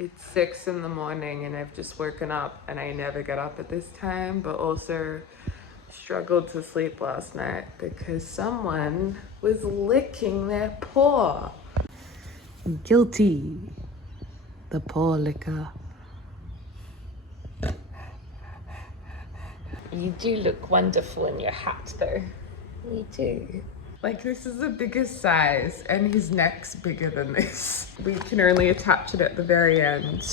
It's 6 in the morning and I've just woken up, and I never get up at this time, but also struggled to sleep last night because someone was licking their paw. Guilty. The paw licker. You do look wonderful in your hat though. You do. Like, this is the biggest size and his neck's bigger than this. We can only attach it at the very end,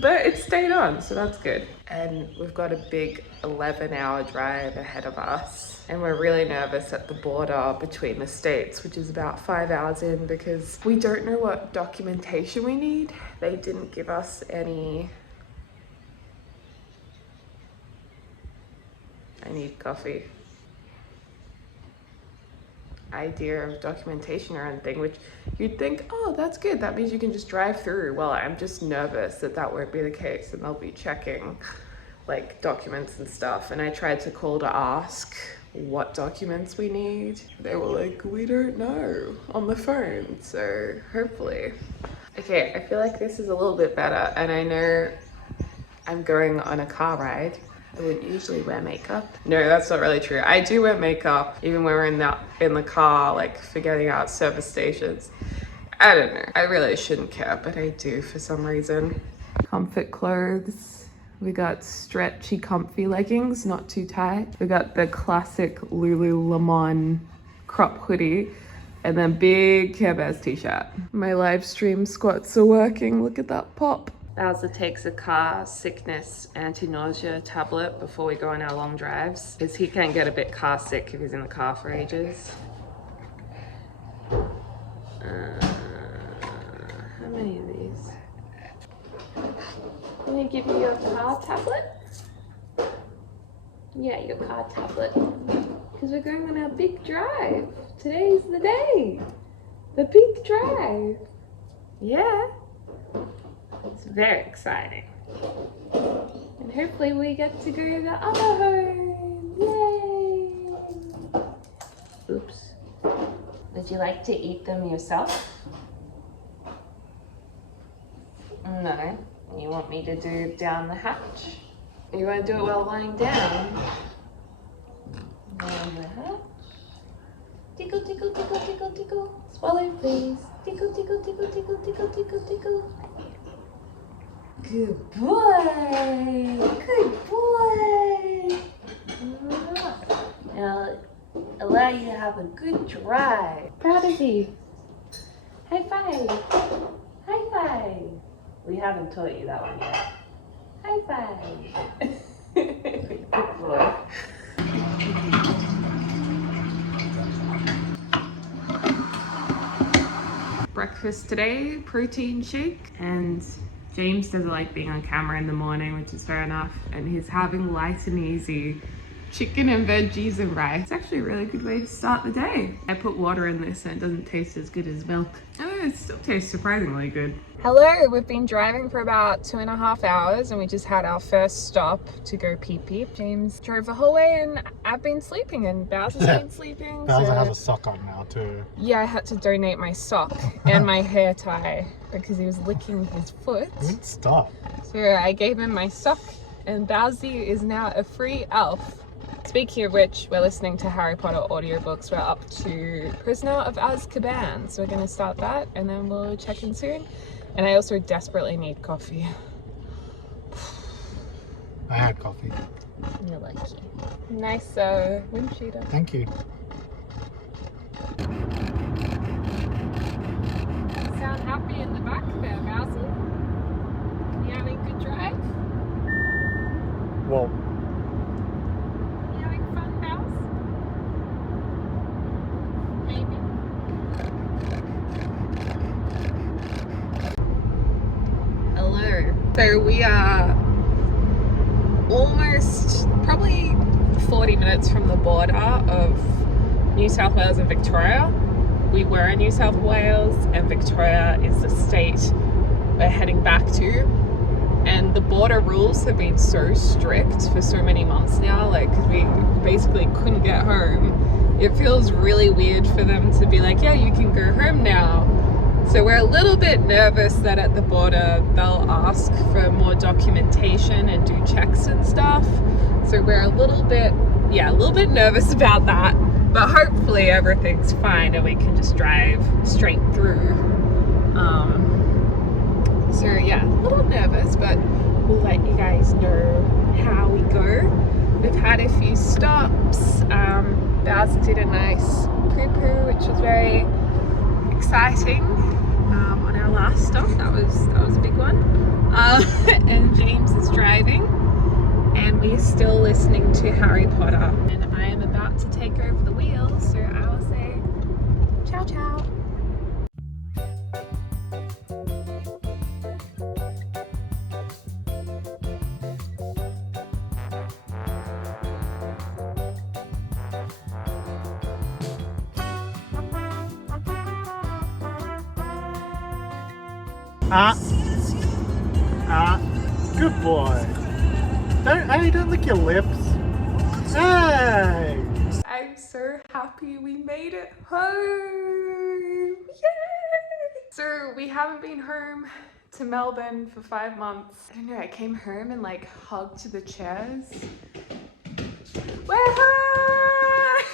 but it stayed on, so that's good. And we've got a big 11-hour drive ahead of us. And we're really nervous at the border between the states, which is about 5 hours in, because we don't know what documentation we need. They didn't give us any. I need coffee. Idea of documentation or anything, which you'd think, oh, that's good, that means you can just drive through. Well, I'm just nervous that that won't be the case and they'll be checking like documents and stuff. And I tried to call to ask what documents we need. They were like, we don't know, on the phone. So hopefully. Okay, I feel like this is a little bit better, and I know I'm going on a car ride. I wouldn't usually wear makeup. No, that's not really true. I do wear makeup even when we're in the car, like forgetting out service stations. I don't know. I really shouldn't care, but I do for some reason. Comfort clothes. We got stretchy, comfy leggings, not too tight. We got the classic Lululemon crop hoodie, and then big Care Bears t-shirt. My live stream squats are working. Look at that pop. Bowser takes a car sickness anti-nausea tablet before we go on our long drives, because he can get a bit car sick if he's in the car for ages. How many of these? Can I give you your car tablet? Yeah, your car tablet. Because we're going on our big drive. Today's the day. The big drive. Yeah. It's very exciting. And hopefully we get to go to the other home. Yay! Oops. Would you like to eat them yourself? No. You want me to do down the hatch? You want to do it while lying down? Down the hatch. Tickle, tickle, tickle, tickle, tickle. Swallow, please. Tickle, tickle, tickle, tickle, tickle, tickle, tickle. Good boy! Good boy! Now, allow you to have a good drive. Proud of you. High five! High five! We haven't taught you that one yet. High five! Good boy. Breakfast today, protein shake, and James doesn't like being on camera in the morning, which is fair enough, and he's having light and easy chicken and veggies and rice. It's actually a really good way to start the day. I put water in this and it doesn't taste as good as milk. Oh, it still tastes surprisingly good. Hello, we've been driving for about 2.5 hours and we just had our first stop to go pee-pee. James drove the whole way and I've been sleeping and Bowser's been sleeping. Bowser has a sock on now too. Yeah, I had to donate my sock and my hair tie because he was licking his foot. Good stuff. So I gave him my sock and Bowser is now a free elf. Speaking of which, we're listening to Harry Potter audiobooks. We're up to Prisoner of Azkaban, so we're going to start that and then we'll check in soon. And I also desperately need coffee. I had coffee. You're lucky. Nice windshield. Thank you. Sound happy in the back there, Bowser? You having a good drive? Well, so we are almost probably 40 minutes from the border of New South Wales and Victoria. We were in New South Wales and Victoria is the state we're heading back to. And the border rules have been so strict for so many months now, like, because we basically couldn't get home. It feels really weird for them to be like, yeah, you can go home now. So we're a little bit nervous that at the border they'll ask for more documentation and do checks and stuff. So we're a little bit nervous about that. But hopefully everything's fine and we can just drive straight through. So yeah, a little nervous, but we'll let you guys know how we go. We've had a few stops. Baz did a nice poo-poo, which was very exciting. On our last stop, that was a big one. And James is driving, and we're still listening to Harry Potter. And I am about to take over the wheels, so I will say ciao ciao. Good boy. Don't lick your lips. Hey! I'm so happy we made it home. Yay! So we haven't been home to Melbourne for 5 months. I don't know, I came home and like hugged the chairs. We're home!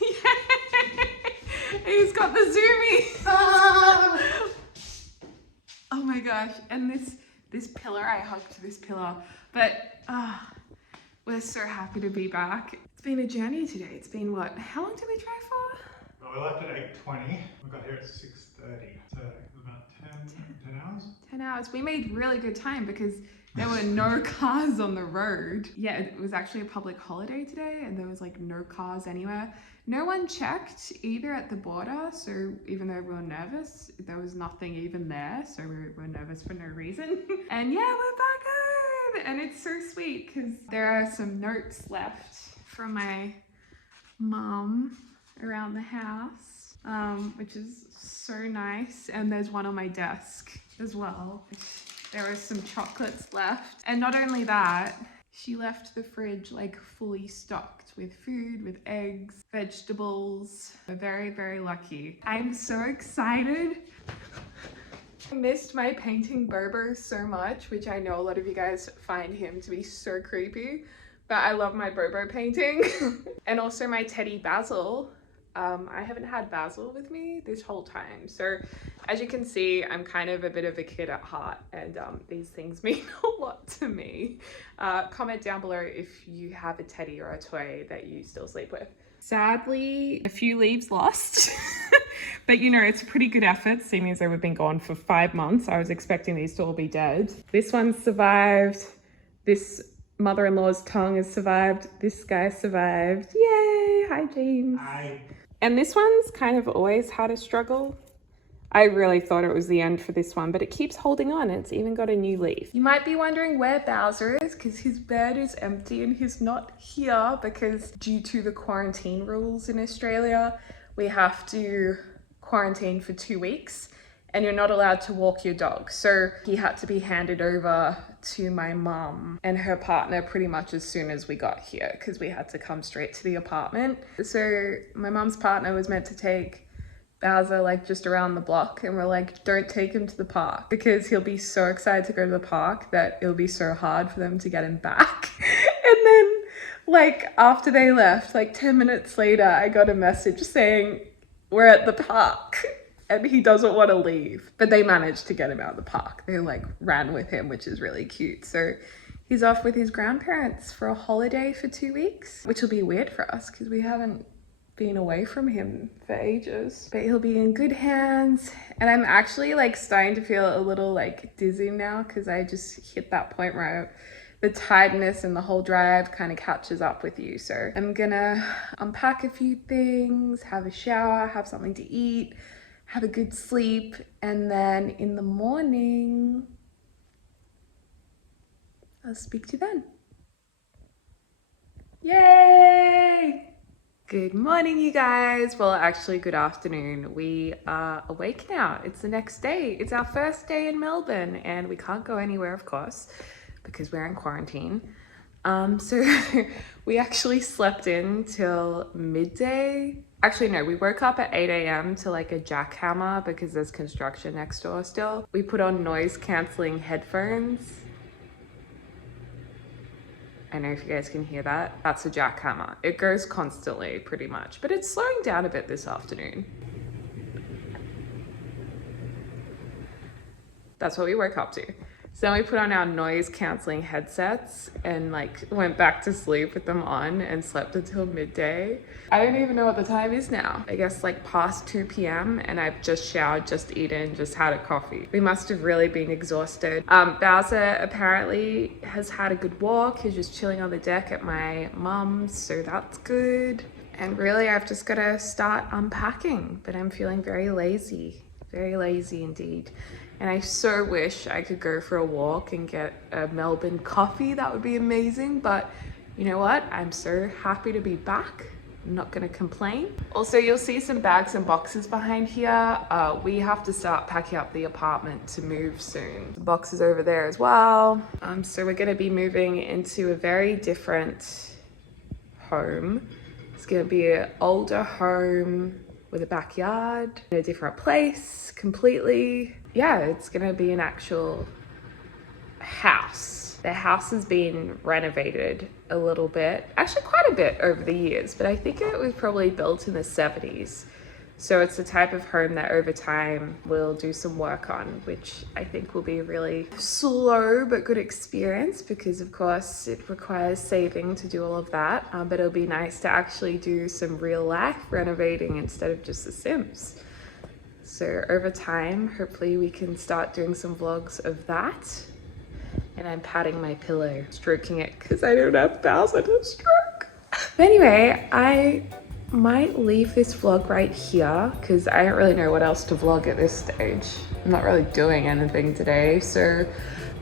Yay! He's got the zoomies. Oh my gosh, and this pillar, I hugged this pillar, but we're so happy to be back. It's been a journey today. It's been what, how long did we drive for? Well, we left at 8:20. We got here at 6:30. So about 10 hours? 10 hours. We made really good time because there were no cars on the road. Yeah, it was actually a public holiday today and there was like no cars anywhere. No one checked either at the border, so even though we were nervous, there was nothing even there, so we were nervous for no reason. And yeah, we're back home! And it's so sweet because there are some notes left from my mom around the house, which is so nice. And there's one on my desk as well. There are some chocolates left. And not only that, she left the fridge like fully stocked with food, with eggs, vegetables. We're very, very lucky. I'm so excited. I missed my painting Bobo so much, which I know a lot of you guys find him to be so creepy, but I love my Bobo painting. And also my teddy Basil. I haven't had Basil with me this whole time. So as you can see, I'm kind of a bit of a kid at heart, and these things mean a lot to me. Comment down below if you have a teddy or a toy that you still sleep with. Sadly, a few leaves lost, but you know, it's a pretty good effort, seeing as though we've been gone for 5 months. I was expecting these to all be dead. This one survived. This mother-in-law's tongue has survived. This guy survived. Yay! Hi, James. Hi. And this one's kind of always had a struggle. I really thought it was the end for this one, but it keeps holding on. It's even got a new leaf. You might be wondering where Bowser is, because his bed is empty and he's not here because due to the quarantine rules in Australia, we have to quarantine for 2 weeks and you're not allowed to walk your dog. So he had to be handed over to my mum and her partner pretty much as soon as we got here because we had to come straight to the apartment. So my mum's partner was meant to take Bowser like just around the block, and we're like, don't take him to the park because he'll be so excited to go to the park that it'll be so hard for them to get him back. And then like after they left, like 10 minutes later, I got a message saying we're at the park. And he doesn't want to leave, but they managed to get him out of the park. They like ran with him, which is really cute. So he's off with his grandparents for a holiday for 2 weeks, which will be weird for us because we haven't been away from him for ages. But he'll be in good hands. And I'm actually like starting to feel a little like dizzy now because I just hit that point where the tiredness and the whole drive kind of catches up with you. So I'm gonna unpack a few things, have a shower, have something to eat, have a good sleep, and then in the morning, I'll speak to you then. Yay! Good morning, you guys. Well, actually, good afternoon. We are awake now. It's the next day. It's our first day in Melbourne, and we can't go anywhere, of course, because we're in quarantine. So we actually slept in till midday. Actually, no, we woke up at 8 a.m. to like a jackhammer because there's construction next door still. We put on noise cancelling headphones. I know if you guys can hear that. That's a jackhammer. It goes constantly pretty much, but it's slowing down a bit this afternoon. That's what we woke up to. So then we put on our noise cancelling headsets and like went back to sleep with them on and slept until midday. I don't even know what the time is now. I guess like past 2 p.m. and I've just showered, just eaten, just had a coffee. We must have really been exhausted. Bowser apparently has had a good walk. He's just chilling on the deck at my mum's, so that's good. And really I've just got to start unpacking, but I'm feeling very lazy indeed. And I so wish I could go for a walk and get a Melbourne coffee. That would be amazing. But you know what? I'm so happy to be back. I'm not gonna complain. Also, you'll see some bags and boxes behind here. We have to start packing up the apartment to move soon. The boxes over there as well. So we're gonna be moving into a very different home. It's gonna be an older home with a backyard in a different place completely. Yeah, it's gonna be an actual house. The house has been renovated a little bit, actually quite a bit over the years, but I think it was probably built in the 70s. So it's the type of home that over time we'll do some work on, which I think will be a really slow but good experience because of course it requires saving to do all of that. But it'll be nice to actually do some real life renovating instead of just The Sims. So over time, hopefully we can start doing some vlogs of that. And I'm patting my pillow, stroking it because I don't have Bowser to stroke. But anyway, I might leave this vlog right here because I don't really know what else to vlog at this stage. I'm not really doing anything today, so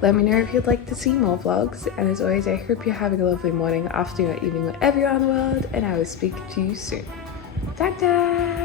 let me know if you'd like to see more vlogs. And as always, I hope you're having a lovely morning, afternoon, or evening, wherever you are in the world, and I will speak to you soon. Ta-ta!